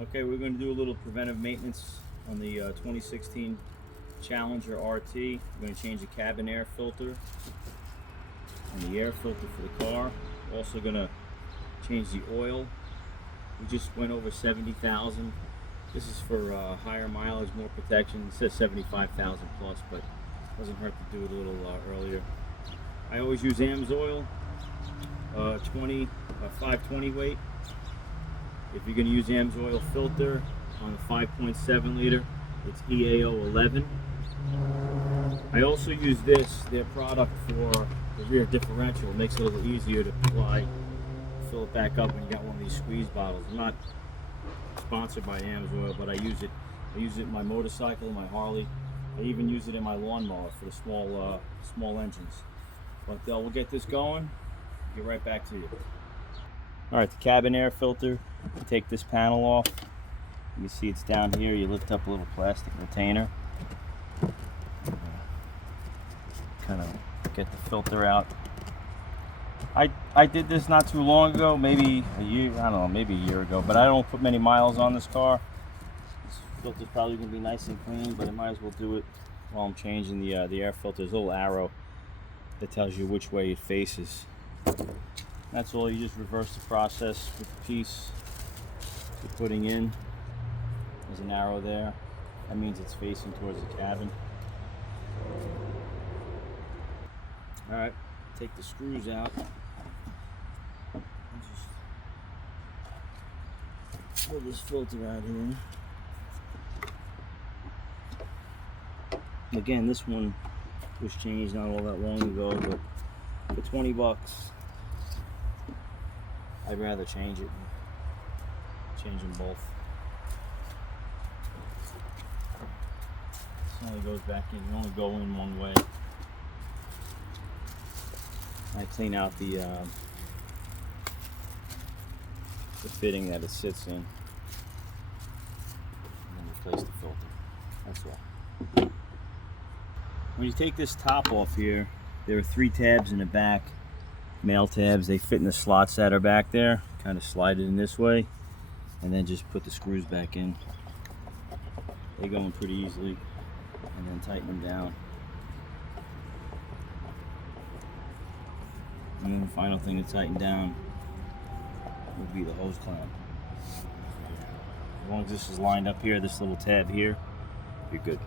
Okay, we're going to do a little preventive maintenance on the 2016 Challenger RT. We're going to change the cabin air filter and the air filter for the car. We're also going to change the oil. We just went over 70,000. This is for higher mileage, more protection. It says 75,000 plus, but it doesn't hurt to do it a little earlier. I always use AMSOIL 520 weight. If you're going to use AMSOIL filter on the 5.7 liter, it's EAO 11. I also use their product for the rear differential. It makes it a little easier to apply, fill it back up when you got one of these squeeze bottles. I'm not sponsored by AMSOIL, but I use it. I use it in my motorcycle, my Harley. I even use it in my lawnmower for the small engines. But we'll get this going. Get right back to you. All right, the cabin air filter. You take this panel off. You can see it's down here. You lift up a little plastic retainer. Kind of get the filter out. I did this not too long ago, maybe a year, I don't know, maybe a year ago, but I don't put many miles on this car. This filter's probably gonna be nice and clean, but I might as well do it while I'm changing the air filter. There's a little arrow that tells you which way it faces. That's all. You just reverse the process with the piece you're putting in. There's an arrow there. That means it's facing towards the cabin. All right, take the screws out. Just pull this filter out here. Again, this one was changed not all that long ago, but for 20 bucks, I'd rather change it. Change them both. This only goes back in. You only go in one way. I clean out the fitting that it sits in, and then replace the filter. That's all. When you take this top off here, there are 3 tabs in the back, male tabs. They fit in the slots that are back there. Kind of slide it in this way, and then just put the screws back in. They go in pretty easily, and then tighten them down. And then the final thing to tighten down will be the hose clamp. As long as this is lined up here, this little tab here, you're good.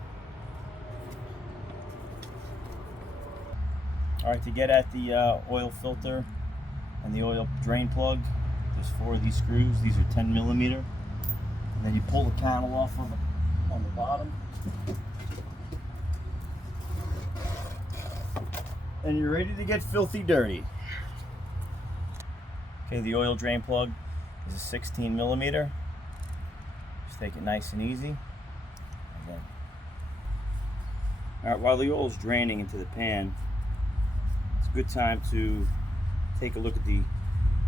All right, to get at the oil filter and the oil drain plug, there's 4 of these screws. These are 10 millimeter. And then you pull the panel off of it on the bottom. And you're ready to get filthy dirty. Okay, the oil drain plug is a 16 millimeter. Just take it nice and easy. And then, all right, while the oil is draining into the pan, it's a good time to take a look at the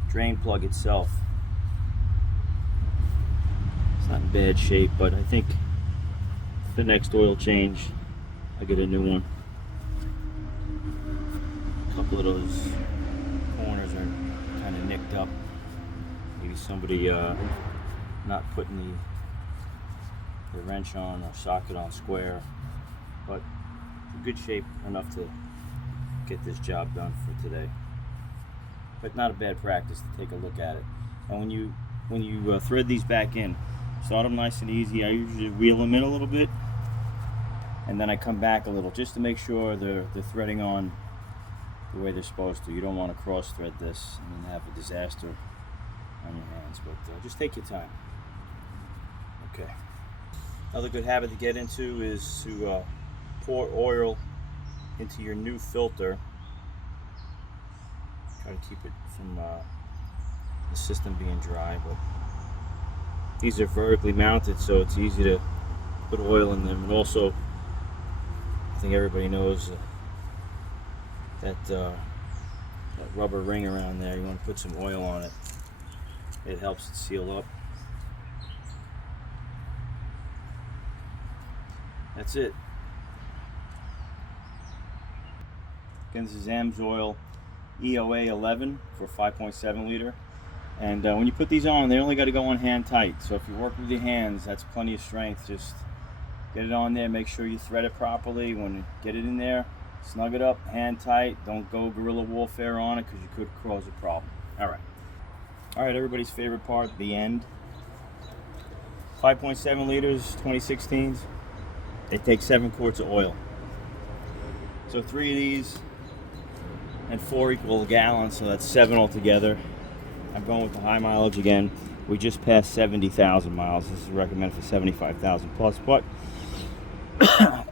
drain plug itself. It's not in bad shape, but I think for the next oil change, I get a new one. A couple of those corners are kind of nicked up. Maybe somebody not putting the wrench on or socket on square, but it's in good shape enough to get this job done for today. But not a bad practice to take a look at it. And when you thread these back in, start them nice and easy. I usually wheel them in a little bit, and then I come back a little just to make sure they're threading on the way they're supposed to. You don't want to cross thread this and then have a disaster on your hands, but just take your time. Okay. Another good habit to get into is to pour oil into your new filter. Try to keep it from the system being dry, but these are vertically mounted, so it's easy to put oil in them. And also, I think everybody knows that rubber ring around there. You want to put some oil on it. It helps it seal up. That's it. Again, this is AMSOIL EOA 11 for 5.7 liter. And when you put these on, they only got to go on hand tight. So if you work with your hands, that's plenty of strength. Just get it on there, make sure you thread it properly. When you get it in there, snug it up, hand tight. Don't go guerrilla warfare on it because you could cause a problem. All right, everybody's favorite part, the end. 5.7 liters, 2016s. They take 7 quarts of oil. So 3 of these and 4 equal a gallon, so that's 7 altogether. I'm going with the high mileage again. We just passed 70,000 miles. This is recommended for 75,000 plus, but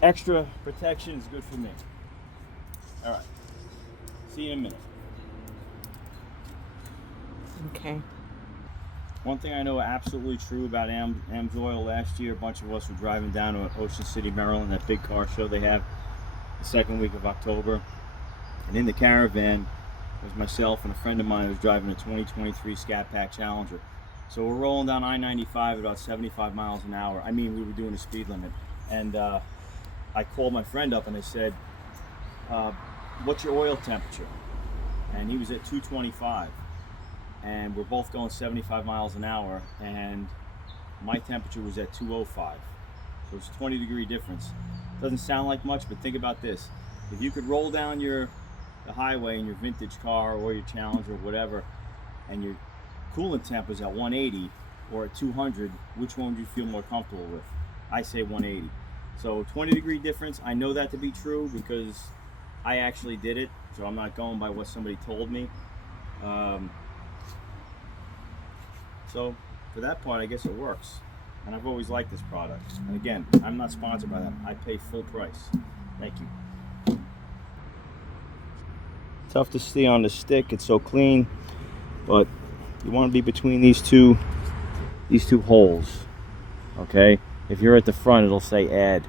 extra protection is good for me. All right, see you in a minute. Okay. One thing I know absolutely true about AMSOIL, last year a bunch of us were driving down to Ocean City, Maryland, that big car show they have the second week of October. And in the caravan was myself and a friend of mine who was driving a 2023 Scat Pack Challenger. So we're rolling down I-95 at about 75 miles an hour. I mean, we were doing the speed limit. And I called my friend up and I said, what's your oil temperature? And he was at 225. And we're both going 75 miles an hour, and my temperature was at 205. So it's a 20-degree difference. Doesn't sound like much, but think about this. If you could roll down the highway in your vintage car or your Challenger or whatever, and your coolant temp is at 180 or at 200, which one would you feel more comfortable with? I say 180. So 20-degree difference. I know that to be true because I actually did it, so I'm not going by what somebody told me. So for that part, I guess it works. And I've always liked this product. And again, I'm not sponsored by them. I pay full price. Thank you. Tough to see on the stick. It's so clean, but you want to be between these two holes. Okay. If you're at the front, it'll say add.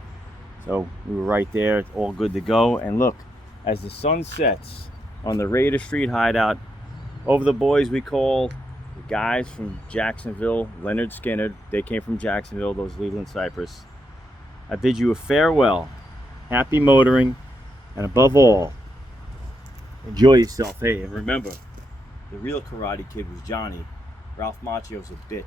So we were right there, all good to go. And look, as the sun sets on the Raider Street hideout, over the boys we call the guys from Jacksonville, Leonard Skinner. They came from Jacksonville, those Leland Cypress. I bid you a farewell, happy motoring, and above all, enjoy yourself. Hey, and remember, the real Karate Kid was Johnny. Ralph Macchio's a bitch.